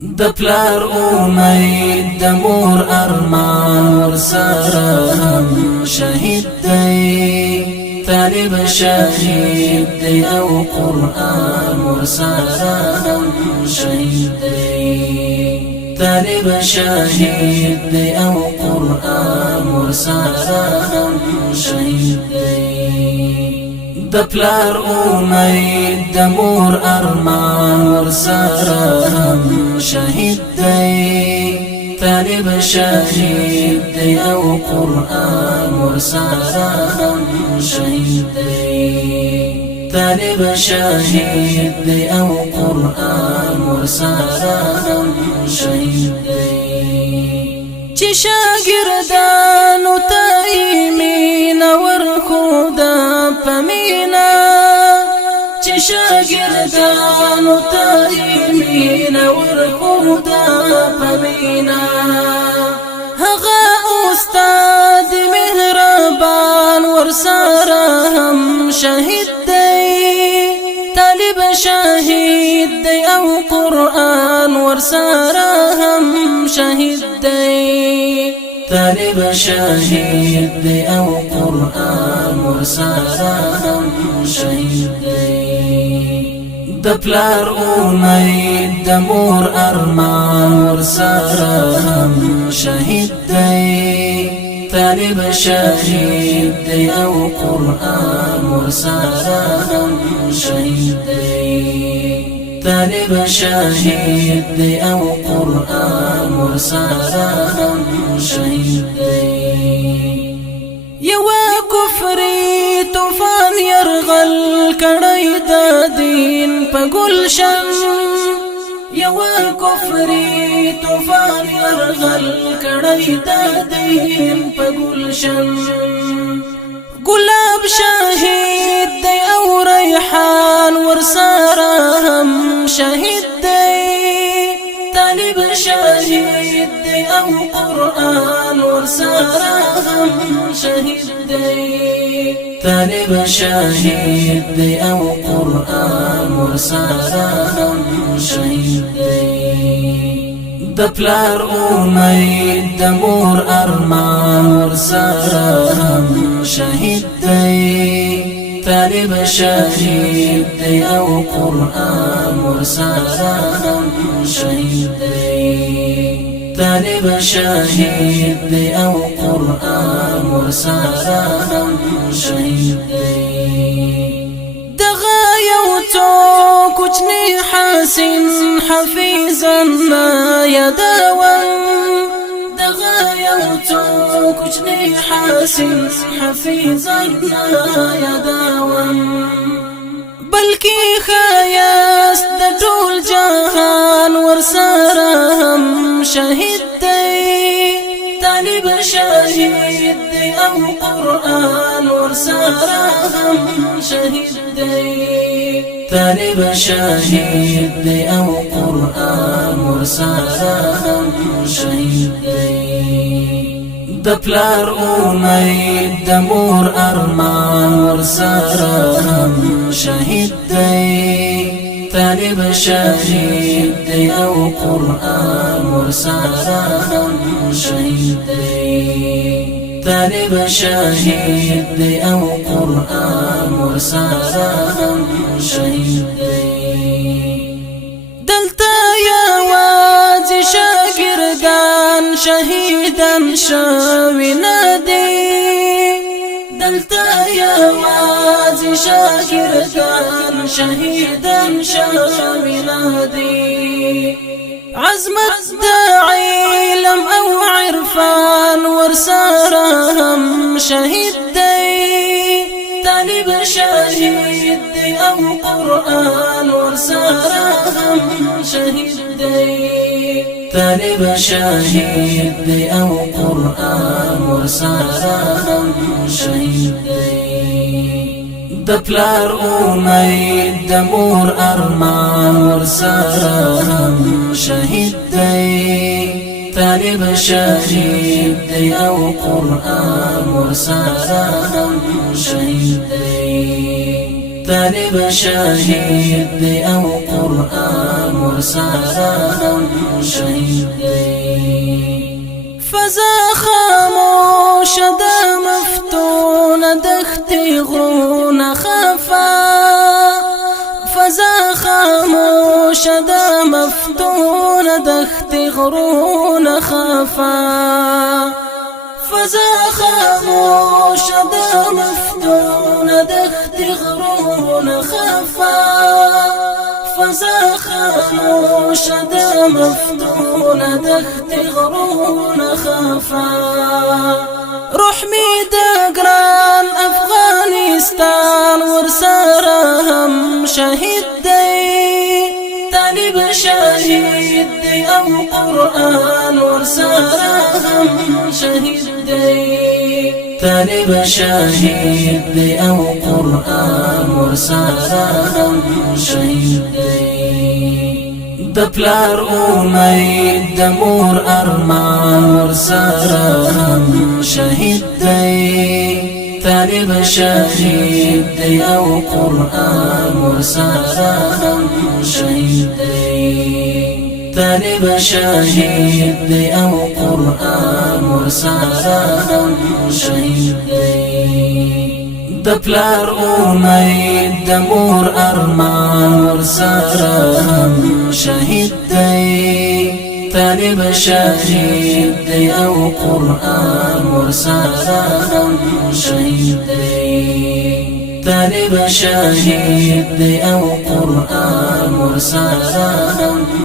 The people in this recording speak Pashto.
د پلار امید د مور ارمان ورسره هم شهید دی طالب شهید دی او قرآن ورسره هم شهید دی طالب شهید دی او قرآن ورسره هم شهید دی د پلار امید د مور ارمان ورسره هم شهید دی طالب شهید دی او قرآن ورسره هم شهید دی طالب شهید دی او قرآن ورسره هم شهید دی چې شاګردانو ته مینه ورښوده په مینه چې شاګردانو ته مینه ورښوده په مینه هغه استاد مهربان ورسره هم شهید دی طالب شهید دی او قرآن ورسره هم شهید دی طالب شهید دی او قرآن ورسره هم شهید دی د پلار امید د مور ارمان ورسره هم شهید دی طالب شهید دی او قرآن ورسره هم شهید دی طالب شهید دی او قرآن ورسره هم شهید دی یو کفری طوفان يرغل کړی د دین په گلشن یو کفری طوفان يرغل کړی د دین په گلشن گلاب شهید دی او ریحان ورسره هم شهید دی طالب شهید دی او قرآن ورسره هم شهید دی طالب شهید دی او قرآن ورسره هم شهید دی د پلار امید د مور ارمان ورسره هم شهید دی طالب شهید دی او قرآن ورسره هم شهید دی طالب شهید دی او قرآن ورسره هم شهید دی دغه یو څو کوچنی حسین حفیظا یادوم دغه یو څو کوچنی حسین حفیظا یادوم بلکی خیاست د ټول جهان ورسره هم شهید دی طالب شهید دی او قرآن ورسره هم شهید دی طالب شهید دی او قرآن ورسره هم شهید دی د پلار امید د مور ارمان ورسره هم شهید دی طالب شهید دی او قرآن ورسره هم شهید دی طالب شهید دی او قرآن ورسره هم شهید دی دلته یوازې شاګردان شهیدان شوي نه دي دلته یوازې شاګردان شهیدان شوي نه دي عظمت د علم او عرفان ورسره هم شهید دی طالب شهید دی او قرآن ورسره هم شهید دی طالب شهید دی او قرآن ورسره هم شهید دی د پلار امید د مور ارمان ورسره هم شهید دی طالب شهید دی او قرآن ورسره هم شهید دی طالب شهید دی او قرآن ورسره هم شهید دی. فضا خاموش ده مفتون دختی غرون خفا، فضا خاموش ده مفتون دختی غرون خفا، فضا خاموش ده مفتون دختی غرون خفا، فضا خاموش ده مفتون دختی غرون خفا. روح می د ګران افغانستان ورسره هم شهید دی، طالب شهید دی او قرآن ورسره هم شهید دی، طالب شهید دی او قرآن ورسره هم شهید دی. د پلار امید د مور ارمان ورسره هم شهید دی، طالب شهید دی او قرآن ورسره هم شهید دی، طالب شهید دی او قرآن ورسره هم شهید دی. د پلار امید د مور ارمان ورسره هم شهید دی، طالب شهید دی او قرآن ورسره هم شهید دی، طالب شهید دی او قرآن ورسره هم